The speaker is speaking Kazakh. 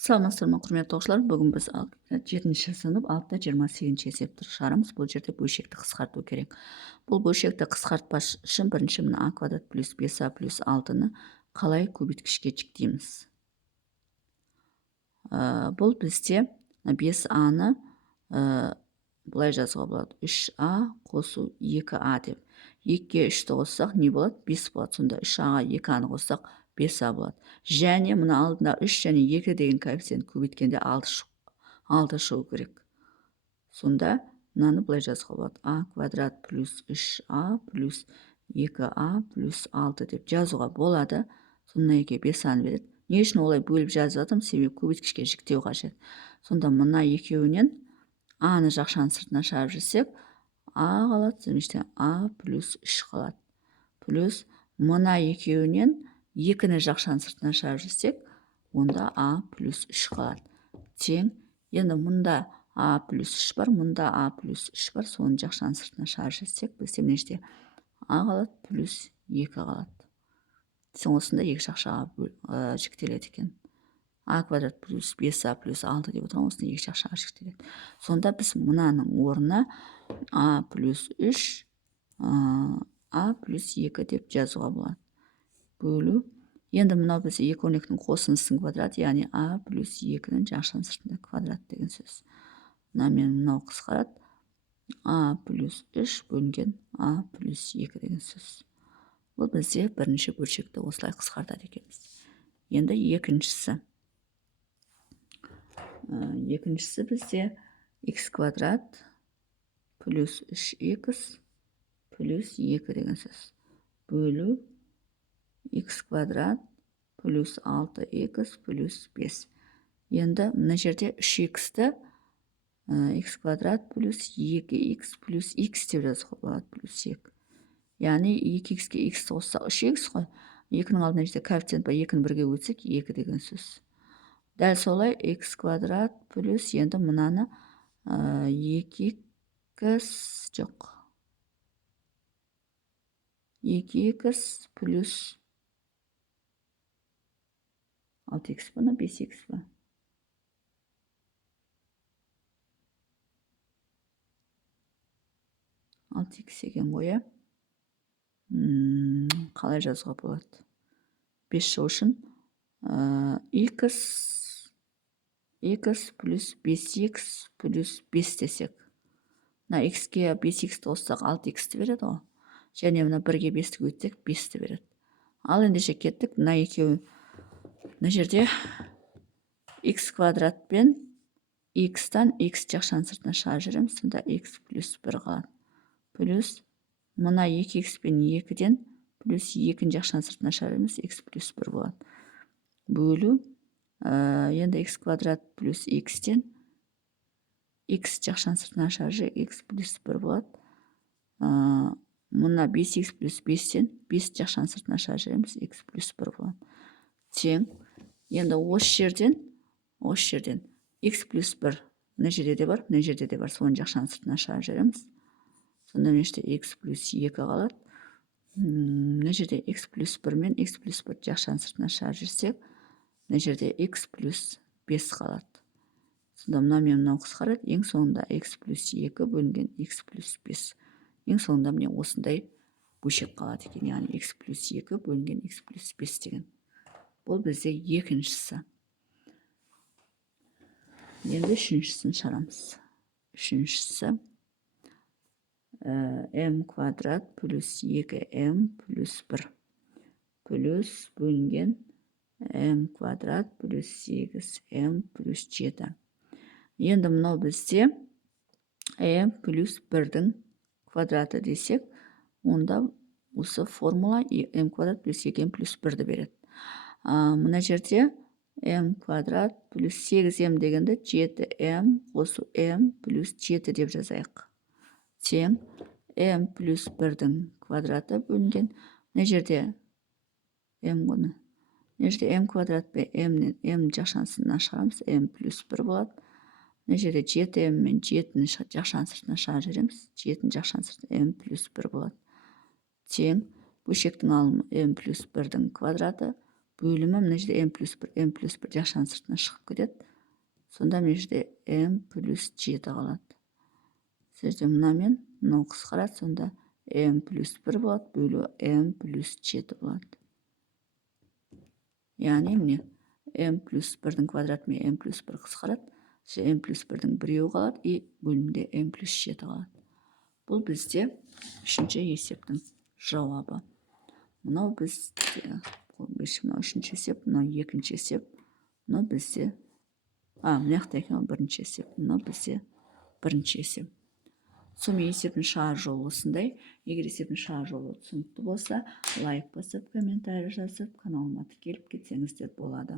Саламатсыздар ма, құрметті оқушылар? Бүгін біз 7-ші сынып 6-28 есепті шығарамыз. Бұл жерде бөлшекті қысқарту керек. Бұл бөлшекті қысқартпаш үшін бірінші мына а квадрат плюс 5а плюс 6-ны қалай көбейткішке жіктейміз? Бұл бізде 5а-ны былай жазуға болады. 3а қосу 2а деп. 2-ге 3-ті қоссақ не болады? 5 болады. Сонда 3аға 2а-ны қоссақ 5а болады. Және мұны алдында 3 және 2 деген коэффициент көбейткенде 6 шығу керек. Сонда мынаны былай жазуға болады. А квадрат плюс 3а плюс 2а плюс 6 деп жазуға болады. Сонда 2 5а-ны береді. Не үшін олай бөліп жазып жатырмын? Себебі көбейткішке жіктеу қажет. Сонда мына екеуінен а-ны жақшаның сыртына шығарып жүрсек, а қалады, сосын а плюс 3 қалады. Плюс мына екеуінен 2-ні жақшаның сыртына шығарып жүрсек, онда а плюс 3 қалады. Тең, енді мұнда а плюс 3 бар, мұнда а плюс 3 бар, соны жақшаның сыртына шығарып жүрсек, бізде мына а қалады плюс 2 қалады. Соң осында екі жақшаға жіктеледі екен. А квадрат плюс 5а плюс 6 деп отырған, осында екі жақшаға жіктеледі. Сонда біз мұнаның орнына а плюс 3, а плюс 2 деп жазуға болады. Бөлу. Енді мынау біз 2 өрнектің қосындысының квадраты, яғни а плюс 2-нің жақшаның сыртында квадрат деген сөз. Мынамен мынау қысқарады. А плюс 3 бөлінген а плюс 2 деген сөз. Бұл бізде бірінші бөлшекті осылай қысқартады екенбіз. Енді екіншісі. Екіншісі бізде x квадрат плюс 3x плюс 2 деген сөз. Бөлу x квадрат плюс 6x плюс 5. Енді мына жерде 3x-ті x квадрат плюс 2x плюс x деп жазуға болады, плюс 2. Яғни 2x-ке x-ті қоссақ 3x қой. 2-нің алдына жерде коэффициент бар, 2-ні бірге өтсек 2 деген сөз. Дәл солай x квадрат плюс енді мынаны 2x жоқ. 2x плюс 6x бұны 5x ба? X екен ғой, қалай жазуға болады? 5 шығу үшін x плюс 5x плюс 5 десек. Мына x-ке 5x-ті қоссақ 6x-ті береді ғой. Және мына 1-ге 5-ті өтсек 5-ті береді. Ал ендеше кеттік, мына екеуі мына жерде x квадрат пен x-тан x жақшаның сыртына шығарып жүреміз. Сонда x плюс 1 қалады. Плюс мына 2x пен 2-ден плюс 2-ні жақшаның сыртына шығарамыз, x плюс 1 болады. Бөлу, енді x квадрат плюс x-тен x жақшаның сыртына шығарып x плюс 1 болады. Мұна 5x плюс 5-тен 5 жақшаның сыртына шығарамыз, x плюс 1 болады. Тең, енді осы жерден x плюс 1 мына жерде де бар, мына жерде де бар, соны жақшаның сыртына шығарып жүреміз. Сонда x плюс 2 қалады. Мына жерде x плюс 1 мен x плюс 1 жақшаның сыртына шығарып жүрсек, мына жерде x плюс 5 қалады. Сонда мынамен мынау қысқарады. Ең соңында x плюс 2 бөлінген x плюс 5. Ең соңында міне осындай бөлшек қалады екен. Яғни x плюс 2 бөлінген x плюс 5 деген. Бұл бізде екіншісі. Енді үшіншісін шығарамыз. Үшіншісі m квадрат плюс 2m плюс 1 плюс бөлінген m квадрат плюс 8m плюс 7. Енді мынау бізде m плюс 1-дің квадраты десек, онда осы формула m квадрат плюс 2m плюс 1-ді береді. Мына жерде m квадрат плюс 8m дегенде 7m қосу m плюс 7 деп жазайық. Тең, m плюс 1-дің квадраты бөлінген. Мына жерде m ғыны. Мына жерде m квадрат пен m жақшаның сыртына шығарамыз, m плюс 1 болады. Мына жерде 7m мен 7-ні жақшаның сыртына шығарып жүреміз. 7-ні жақшаның сыртына m плюс 1 болады. Тең, бөлшектің алымы m плюс 1-дің квадраты бөлімі мына жерде n плюс 1 жақшаның сыртына шығып кетеді. Сонда мына жерде n плюс 7 қалады. Сіздерде мынамен мынау қысқарады, сонда n плюс 1 болады, бөлу n плюс 7 болады. Яғни міне n плюс 1-дің квадратымен n плюс 1 қысқарады, n плюс 1-дің біреуі қалады, и бөлімде n плюс 7 қалады. Бұл бізде үшінші есептің жауабы. Мынау бізде, мынау үшінші есеп, мынау екінші есеп, мынау бізде, мына жақта екен бірінші есеп, мынау бізде бірінші есеп. Сонымен есептің шығар жолы осындай. Егер есептің шығар жолы түсінікті болса, лайк басып, комментарий жазып, каналыма тіркеліп кетсеңіздер болады.